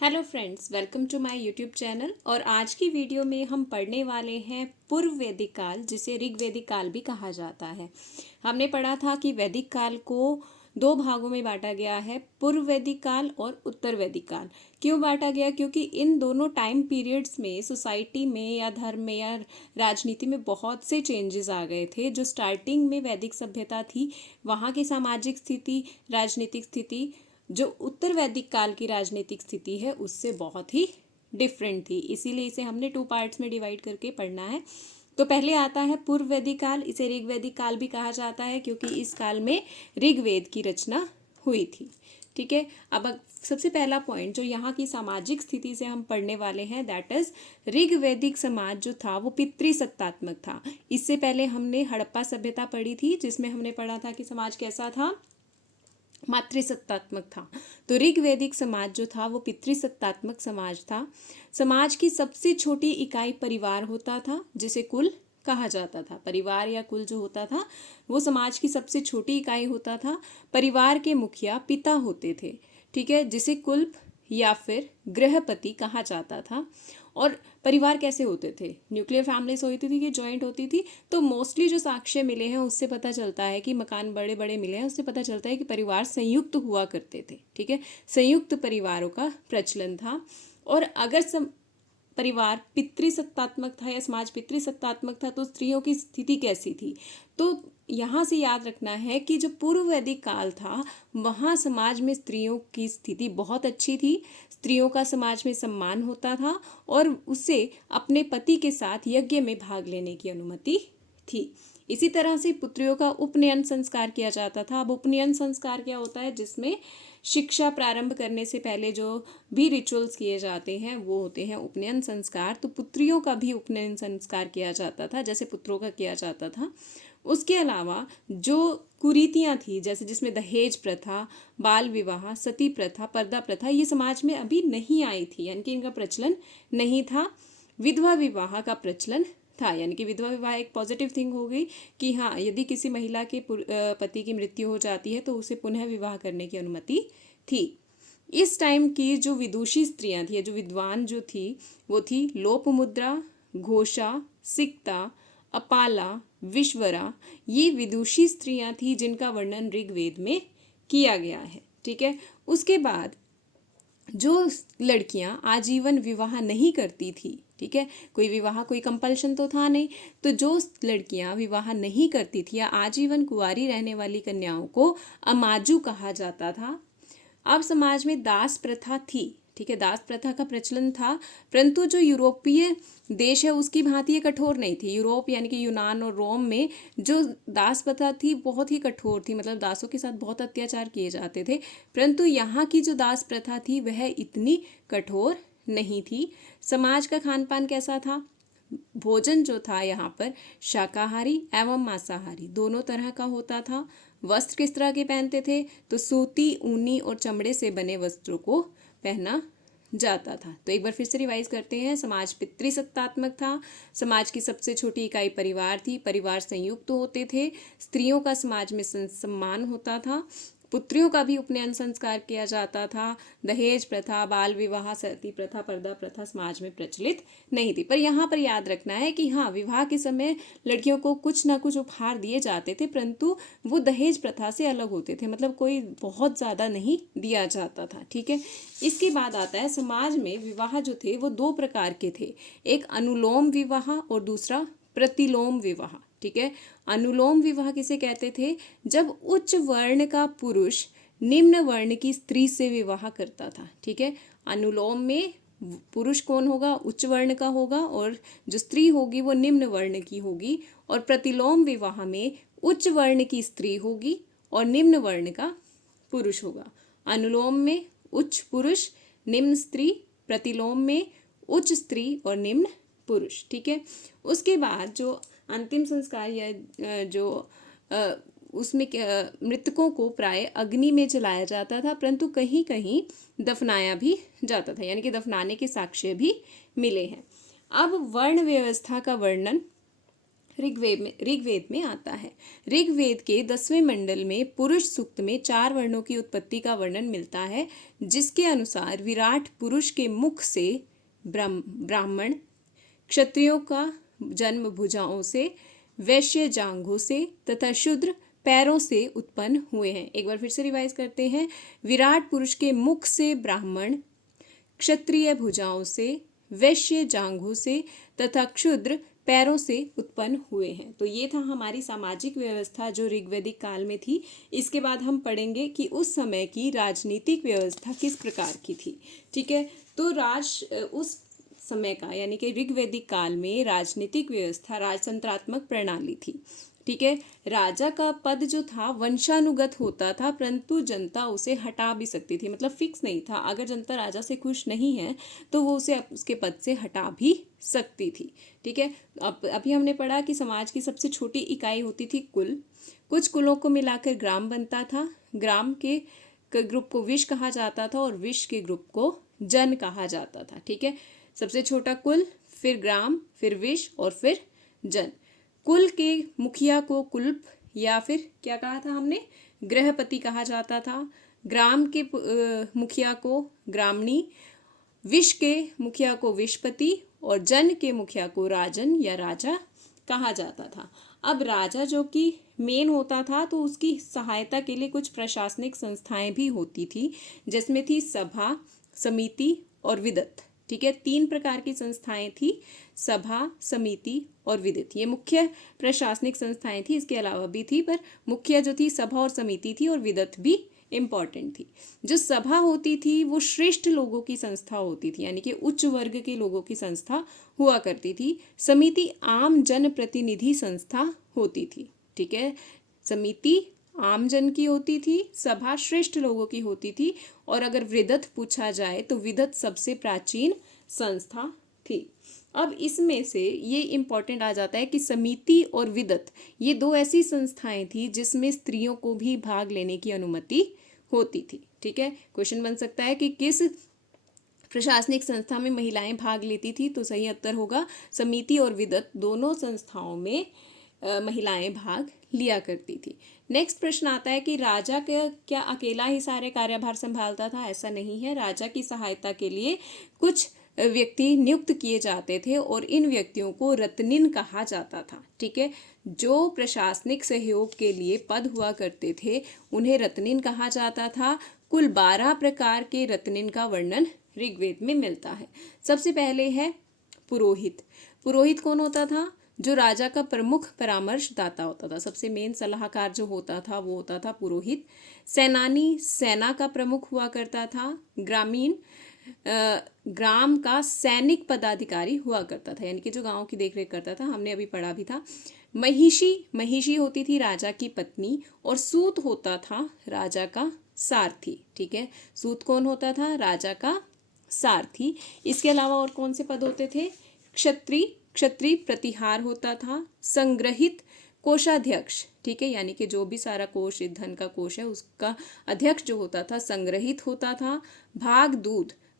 Hello friends, welcome to my YouTube channel. और आज की वीडियो में हम पढ़ने वाले हैं पूर्व वैदिक काल, जिसे ऋग्वैदिक काल भी कहा जाता है। हमने पढ़ा था कि वैदिक काल को दो भागों में बांटा गया है, पूर्व वैदिक काल और उत्तर वैदिक काल। क्यों बांटा गया? क्योंकि इन दोनों टाइम पीरियड्स में सोसाइटी में या धर्म में या राजनीति में बहुत से चेंजेस आ गए थे। जो स्टार्टिंग में वैदिक सभ्यता थी, वहाँ की सामाजिक स्थिति, राजनीतिक स्थिति जो उत्तर वैदिक काल की राजनीतिक स्थिति है उससे बहुत ही डिफरेंट थी। इसीलिए इसे हमने टू पार्ट्स में डिवाइड करके पढ़ना है। तो पहले आता है पूर्व वैदिक काल। इसे ऋग्वैदिक काल भी कहा जाता है क्योंकि इस काल में ऋग्वेद की रचना हुई थी। ठीक है। अब सबसे पहला पॉइंट जो यहाँ की सामाजिक स्थिति से हम पढ़ने वाले हैं, दैट इज ऋग्वैदिक समाज जो था वो पितृसत्तात्मक था। इससे पहले हमने हड़प्पा सभ्यता पढ़ी थी, जिसमें हमने पढ़ा था कि समाज कैसा था, मातृसत्तात्मक था। तो ऋग्वैदिक समाज जो था वो पितृसत्तात्मक समाज था। समाज की सबसे छोटी इकाई परिवार होता था, जिसे कुल कहा जाता था। परिवार या कुल जो होता था वो समाज की सबसे छोटी इकाई होता था। परिवार के मुखिया पिता होते थे, ठीक है, जिसे कुल या फिर गृहपति कहा जाता था। और परिवार कैसे होते थे? न्यूक्लियर फैमिलीज होती थी कि जॉइंट होती थी? तो मोस्टली जो साक्ष्य मिले हैं उससे पता चलता है कि मकान बड़े बड़े मिले हैं, उससे पता चलता है कि परिवार संयुक्त हुआ करते थे। ठीक है, संयुक्त परिवारों का प्रचलन था। और अगर परिवार पितृसत्तात्मक था या समाज पितृसत्तात्मक था तो स्त्रियों की स्थिति कैसी थी? तो यहाँ से याद रखना है कि जो पूर्व वैदिक काल था वहाँ समाज में स्त्रियों की स्थिति बहुत अच्छी थी। स्त्रियों का समाज में सम्मान होता था और उसे अपने पति के साथ यज्ञ में भाग लेने की अनुमति थी। इसी तरह से पुत्रियों का उपनयन संस्कार किया जाता था। अब उपनयन संस्कार क्या होता है? जिसमें शिक्षा प्रारंभ करने से पहले जो भी रिचुअल्स किए जाते हैं वो होते हैं उपनयन संस्कार। तो पुत्रियों का भी उपनयन संस्कार किया जाता था जैसे पुत्रों का किया जाता था। उसके अलावा जो कुरीतियाँ थी, जैसे जिसमें दहेज प्रथा, बाल विवाह, सती प्रथा, पर्दा प्रथा, ये समाज में अभी नहीं आई थी, यानी कि इनका प्रचलन नहीं था। विधवा विवाह का प्रचलन था, यानी कि विधवा विवाह एक पॉजिटिव थिंग हो गई कि हाँ, यदि किसी महिला के पति की मृत्यु हो जाती है तो उसे पुनः विवाह करने की अनुमति थी। इस टाइम की जो विदुषी स्त्रियां थी, जो विद्वान जो थी, वो थी लोपमुद्रा, घोषा, सिक्ता, अपाला, विश्वरा। ये विदुषी स्त्रियां थी जिनका वर्णन ऋग्वेद में किया गया है। ठीक है। उसके बाद जो लड़कियां आजीवन विवाह नहीं करती थी, ठीक है, कोई विवाह कोई कंपल्शन तो था नहीं, तो जो लड़कियां विवाह नहीं करती थी या आजीवन कुंवारी रहने वाली कन्याओं को अमाजू कहा जाता था। अब समाज में दास प्रथा थी, ठीक है, दास प्रथा का प्रचलन था, परंतु जो यूरोपीय देश है उसकी भांति ये कठोर नहीं थी। यूरोप यानी कि यूनान और रोम में जो दास प्रथा थी बहुत ही कठोर थी, मतलब दासों के साथ बहुत अत्याचार किए जाते थे। परंतु यहाँ की जो दास प्रथा थी वह इतनी कठोर नहीं थी। समाज का खान पान कैसा था? भोजन जो था यहाँ पर शाकाहारी एवं मांसाहारी दोनों तरह का होता था। वस्त्र किस तरह के पहनते थे? तो सूती, ऊनी और चमड़े से बने वस्त्रों को पहना जाता था। तो एक बार फिर से रिवाइज करते हैं। समाज पितृसत्तात्मक था। समाज की सबसे छोटी इकाई परिवार थी। परिवार संयुक्त होते थे। स्त्रियों का समाज में सम्मान होता था। पुत्रियों का भी उपनयन संस्कार किया जाता था। दहेज प्रथा, बाल विवाह, सती प्रथा, पर्दा प्रथा समाज में प्रचलित नहीं थी। पर यहाँ पर याद रखना है कि हाँ, विवाह के समय लड़कियों को कुछ ना कुछ उपहार दिए जाते थे, परंतु वो दहेज प्रथा से अलग होते थे, मतलब कोई बहुत ज़्यादा नहीं दिया जाता था। ठीक है। इसके बाद आता है समाज में विवाह जो थे वो दो प्रकार के थे, एक अनुलोम विवाह और दूसरा प्रतिलोम विवाह। ठीक है। अनुलोम विवाह किसे कहते थे? जब उच्च वर्ण का पुरुष निम्न वर्ण की स्त्री से विवाह करता था। ठीक है। अनुलोम में पुरुष कौन होगा? उच्च वर्ण का होगा, और जो स्त्री होगी वो निम्न वर्ण की होगी। और प्रतिलोम विवाह में उच्च वर्ण की स्त्री होगी और निम्न वर्ण का पुरुष होगा। अनुलोम में उच्च पुरुष निम्न स्त्री, प्रतिलोम में उच्च स्त्री और निम्न पुरुष। ठीक है। उसके बाद जो अंतिम संस्कार या जो उसमें मृतकों को प्राय अग्नि में जलाया जाता था, परंतु कहीं कहीं दफनाया भी जाता था, यानी कि दफनाने के साक्ष्य भी मिले हैं। अब वर्ण व्यवस्था का वर्णन ऋग्वेद में आता है। ऋग्वेद के 10वें मंडल में पुरुष सूक्त में 4 वर्णों की उत्पत्ति का वर्णन मिलता है, जिसके अनुसार विराट पुरुष के मुख से ब्राह्मण, क्षत्रियों का जन्म भुजाओं से, वैश्य जांघों से तथा शूद्र पैरों से उत्पन्न हुए हैं। एक बार फिर से रिवाइज करते हैं। विराट पुरुष के मुख से ब्राह्मण, क्षत्रिय भुजाओं से, वैश्य जांघों से तथा क्षुद्र पैरों से उत्पन्न हुए हैं। तो ये था हमारी सामाजिक व्यवस्था जो ऋग्वैदिक काल में थी। इसके बाद हम पढ़ेंगे कि उस समय की राजनीतिक व्यवस्था किस प्रकार की थी। ठीक है, तो उस समय का यानी कि ऋग्वैदिक काल में राजनीतिक व्यवस्था राजतंत्रात्मक प्रणाली थी। ठीक है, राजा का पद जो था वंशानुगत होता था, परंतु जनता उसे हटा भी सकती थी, मतलब फिक्स नहीं था। अगर जनता राजा से खुश नहीं है तो वो उसे उसके पद से हटा भी सकती थी। ठीक है, अभी हमने पढ़ा कि समाज की सबसे छोटी इकाई होती थी कुल। कुछ कुलों को मिलाकर ग्राम बनता था। ग्राम के ग्रुप को विश कहा जाता था और विश के ग्रुप को जन कहा जाता था। ठीक है, सबसे छोटा कुल, फिर ग्राम, फिर विश और फिर जन। कुल के मुखिया को कुल्प या फिर क्या कहा था हमने, गृहपति कहा जाता था। ग्राम के मुखिया को ग्रामणी, विश के मुखिया को विशपति और जन के मुखिया को राजन या राजा कहा जाता था। अब राजा जो कि मेन होता था तो उसकी सहायता के लिए कुछ प्रशासनिक संस्थाएं भी होती थी, जिसमें थी सभा, समिति और विदत। ठीक है, 3 प्रकार की संस्थाएं थी, सभा, समिति और विदित। ये मुख्य प्रशासनिक संस्थाएं थी, इसके अलावा भी थी, पर मुख्य जो थी सभा और समिति थी और विदत भी इम्पॉर्टेंट थी। जो सभा होती थी वो श्रेष्ठ लोगों की संस्था होती थी, यानी कि उच्च वर्ग के लोगों की संस्था हुआ करती थी। समिति आम जन प्रतिनिधि संस्था होती थी। ठीक है, समिति आम जन की होती थी, सभा श्रेष्ठ लोगों की होती थी, और अगर विदत पूछा जाए तो विदत सबसे प्राचीन संस्था थी। अब इसमें से ये इम्पॉर्टेंट आ जाता है कि समिति और विदत ये 2 ऐसी संस्थाएं थी जिसमें स्त्रियों को भी भाग लेने की अनुमति होती थी। ठीक है, क्वेश्चन बन सकता है कि किस प्रशासनिक संस्था में महिलाएं भाग लेती थी, तो सही उत्तर होगा समिति और विदत दोनों संस्थाओं में महिलाएं भाग लिया करती थी। नेक्स्ट प्रश्न आता है कि राजा क्या अकेला ही सारे कार्यभार संभालता था? ऐसा नहीं है। राजा की सहायता के लिए कुछ व्यक्ति नियुक्त किए जाते थे और इन व्यक्तियों को रत्निन कहा जाता था। ठीक है, जो प्रशासनिक सहयोग के लिए पद हुआ करते थे उन्हें रत्निन कहा जाता था। कुल 12 प्रकार के रत्निन का वर्णन ऋग्वेद में मिलता है। सबसे पहले है पुरोहित। पुरोहित कौन होता था? जो राजा का प्रमुख परामर्शदाता होता था, सबसे मेन सलाहकार जो होता था वो होता था पुरोहित। सेनानी सेना का प्रमुख हुआ करता था। ग्रामीण ग्राम का सैनिक पदाधिकारी हुआ करता था, यानी कि जो गांव की देखरेख करता था, हमने अभी पढ़ा भी था। महिषी होती थी राजा की पत्नी, और सूत होता था राजा का सारथी। ठीक है, सूत कौन होता था? राजा का सारथी। इसके अलावा और कौन से पद होते थे? क्षत्रिय प्रतिहार होता था। संग्रहित कोषाध्यक्ष, ठीक है, यानी कि जो भी सारा कोष धन का कोष है उसका अध्यक्ष जो होता था संग्रहित होता था।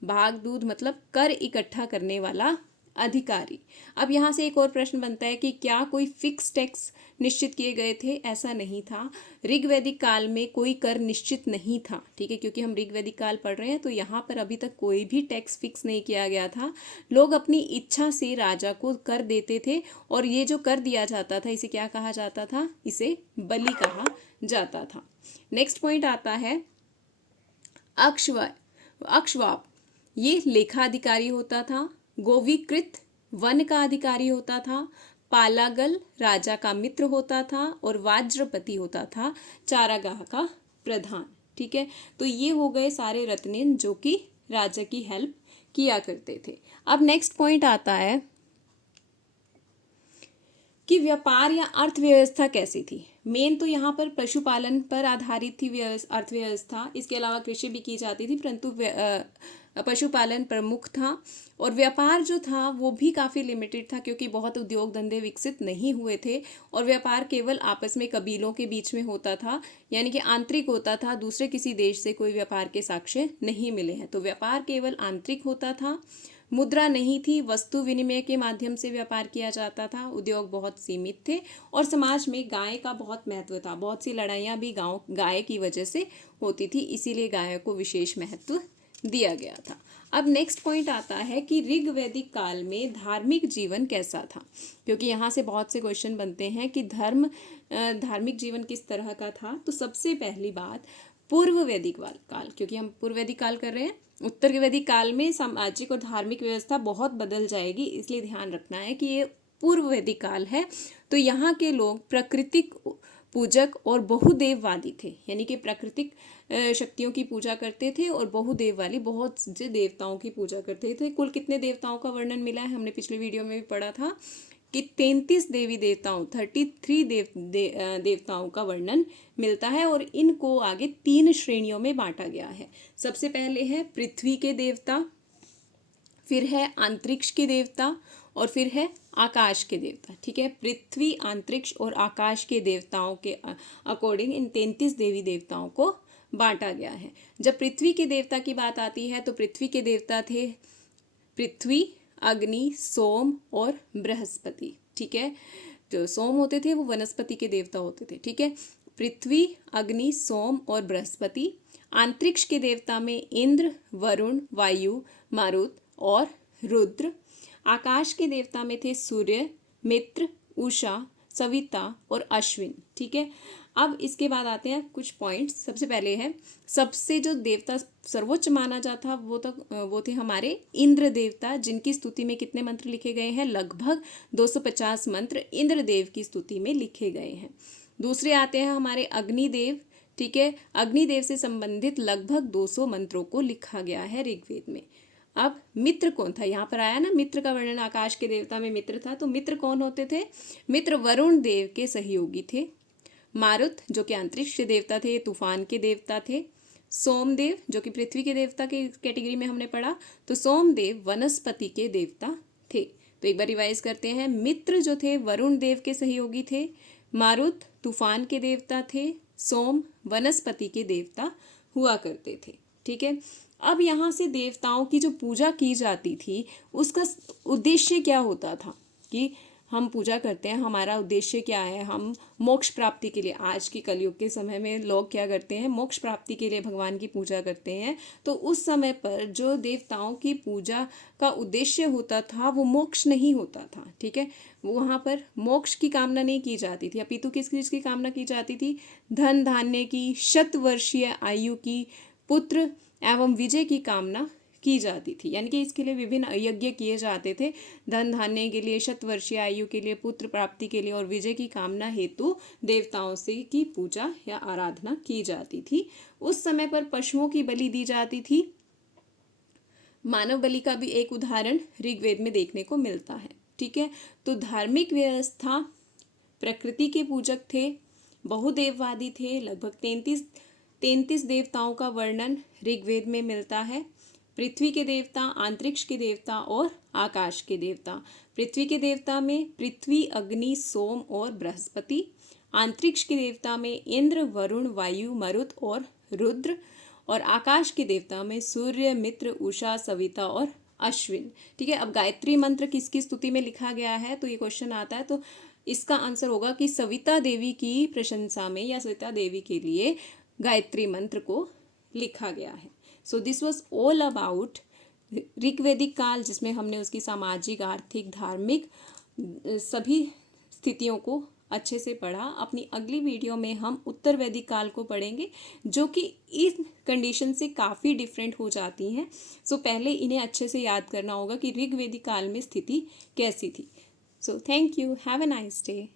भागदूत मतलब कर इकट्ठा करने वाला अधिकारी। अब यहाँ से एक और प्रश्न बनता है कि क्या कोई फिक्स टैक्स निश्चित किए गए थे? ऐसा नहीं था। ऋग्वैदिक काल में कोई कर निश्चित नहीं था। ठीक है, क्योंकि हम ऋग्वैदिक काल पढ़ रहे हैं तो यहाँ पर अभी तक कोई भी टैक्स फिक्स नहीं किया गया था। लोग अपनी इच्छा से राजा को कर देते थे, और ये जो कर दिया जाता था इसे क्या कहा जाता था? इसे बलि कहा जाता था। नेक्स्ट पॉइंट आता है अक्षवाप। ये लेखाधिकारी होता था। गोविकृत वन का अधिकारी होता था। पालागल राजा का मित्र होता था, और वाज्रपति होता था चारागाह का प्रधान। ठीक है, तो ये हो गए सारे रत्निन जो कि राजा की हेल्प किया करते थे। अब नेक्स्ट पॉइंट आता है कि व्यापार या अर्थव्यवस्था कैसी थी। मेन तो यहाँ पर पशुपालन पर आधारित थी अर्थव्यवस्था। इसके अलावा कृषि भी की जाती थी, परंतु पशुपालन प्रमुख था। और व्यापार जो था वो भी काफ़ी लिमिटेड था, क्योंकि बहुत उद्योग धंधे विकसित नहीं हुए थे, और व्यापार केवल आपस में कबीलों के बीच में होता था, यानी कि आंतरिक होता था। दूसरे किसी देश से कोई व्यापार के साक्ष्य नहीं मिले हैं, तो व्यापार केवल आंतरिक होता था। मुद्रा नहीं थी, वस्तु विनिमय के माध्यम से व्यापार किया जाता था, उद्योग बहुत सीमित थे और समाज में गाय का बहुत महत्व था। बहुत सी लड़ाइयाँ भी गाय की वजह से होती थी, इसीलिए गाय को विशेष महत्व दिया गया था। अब नेक्स्ट पॉइंट आता है कि ऋग्वैदिक काल में धार्मिक जीवन कैसा था, क्योंकि यहाँ से बहुत से क्वेश्चन बनते हैं कि धार्मिक जीवन किस तरह का था। तो सबसे पहली बात, पूर्व वैदिक काल, क्योंकि हम पूर्व वैदिक काल कर रहे हैं। उत्तर वैदिक काल में सामाजिक और धार्मिक व्यवस्था बहुत बदल जाएगी, इसलिए ध्यान रखना है कि ये पूर्व वैदिक काल है। तो यहाँ के लोग प्राकृतिक पूजक और बहुदेववादी थे, यानी कि प्राकृतिक शक्तियों की पूजा करते थे और बहुदेव वाली बहुत से देवताओं की पूजा करते थे। कुल कितने देवताओं का वर्णन मिला है, हमने पिछले वीडियो में भी पढ़ा था कि 33 देवी देवताओं 33 देवताओं का वर्णन मिलता है और इनको आगे 3 श्रेणियों में बांटा गया है। सबसे पहले है पृथ्वी के देवता, फिर है अंतरिक्ष के देवता और फिर है आकाश के देवता। ठीक है, पृथ्वी, अंतरिक्ष और आकाश के देवताओं के अकॉर्डिंग इन 33 देवी देवताओं को बांटा गया है। जब पृथ्वी के देवता की बात आती है तो पृथ्वी के देवता थे पृथ्वी, अग्नि, सोम और बृहस्पति। ठीक है, जो सोम होते थे वो वनस्पति के देवता होते थे। ठीक है, पृथ्वी, अग्नि, सोम और बृहस्पति। अंतरिक्ष के देवता में इंद्र, वरुण, वायु, मारुत और रुद्र। आकाश के देवता में थे सूर्य, मित्र, उषा, सविता और अश्विन। ठीक है, अब इसके बाद आते हैं कुछ पॉइंट्स। सबसे पहले है, सबसे जो देवता सर्वोच्च माना जाता वो थे हमारे इंद्र देवता, जिनकी स्तुति में कितने मंत्र लिखे गए हैं, लगभग 250 मंत्र इंद्र देव की स्तुति में लिखे गए हैं। दूसरे आते हैं हमारे अग्निदेव। ठीक है, अग्निदेव से संबंधित लगभग 200 मंत्रों को लिखा गया है ऋग्वेद में। अब मित्र कौन था, यहाँ पर आया ना मित्र का वर्णन, आकाश के देवता में मित्र था, तो मित्र कौन होते थे, मित्र वरुण देव के सहयोगी थे। मारुत जो कि अंतरिक्ष के देवता थे, तूफान के देवता थे। सोमदेव जो कि पृथ्वी के देवता के कैटेगरी में हमने पढ़ा, तो सोमदेव वनस्पति के देवता थे। तो एक बार रिवाइज करते हैं, मित्र जो थे वरुण देव के सहयोगी थे, मारुत तूफान के देवता थे, सोम वनस्पति के देवता हुआ करते थे। ठीक है, अब यहाँ से देवताओं की जो पूजा की जाती थी उसका उद्देश्य क्या होता था कि हम पूजा करते हैं, हमारा उद्देश्य क्या है, हम मोक्ष प्राप्ति के लिए, आज की कलयुग के समय में लोग क्या करते हैं, मोक्ष प्राप्ति के लिए भगवान की पूजा करते हैं। तो उस समय पर जो देवताओं की पूजा का उद्देश्य होता था वो मोक्ष नहीं होता था। ठीक है, वहाँ पर मोक्ष की कामना नहीं की जाती थी, अपितु किस चीज़ की कामना की जाती थी, धन धान्य की, शतवर्षीय आयु की, पुत्र एवं विजय की कामना की जाती थी। यानी कि इसके लिए विभिन्न यज्ञ किए जाते थे, धन धान्य के लिए, शतवर्षीय आयु के लिए, पुत्र प्राप्ति के लिए और विजय की कामना हेतु देवताओं से की पूजा या आराधना की जाती थी। उस समय पर पशुओं की बलि दी जाती थी। मानव बलि का भी एक उदाहरण ऋग्वेद में देखने को मिलता है। ठीक है, तो धार्मिक व्यवस्था, प्रकृति के पूजक थे, बहुदेववादी थे, लगभग 33 देवताओं का वर्णन ऋग्वेद में मिलता है। पृथ्वी के देवता, अंतरिक्ष के देवता और आकाश के देवता। पृथ्वी के देवता में पृथ्वी, अग्नि, सोम और बृहस्पति। अंतरिक्ष के देवता में इंद्र, वरुण, वायु, मरुत और रुद्र। और आकाश के देवता में सूर्य, मित्र, उषा, सविता और अश्विन। ठीक है, अब गायत्री मंत्र किसकी स्तुति में लिखा गया है, तो ये क्वेश्चन आता है, तो इसका आंसर होगा कि सविता देवी की प्रशंसा में या सविता देवी के लिए गायत्री मंत्र को लिखा गया है। So this was all about ऋग्वैदिक काल, जिसमें हमने उसकी सामाजिक, आर्थिक, धार्मिक सभी स्थितियों को अच्छे से पढ़ा। अपनी अगली वीडियो में हम उत्तर वैदिक काल को पढ़ेंगे, जो कि इस कंडीशन से काफ़ी डिफरेंट हो जाती हैं। सो पहले इन्हें अच्छे से याद करना होगा कि ऋग्वैदिक काल में स्थिति कैसी थी। So thank you, have a nice day.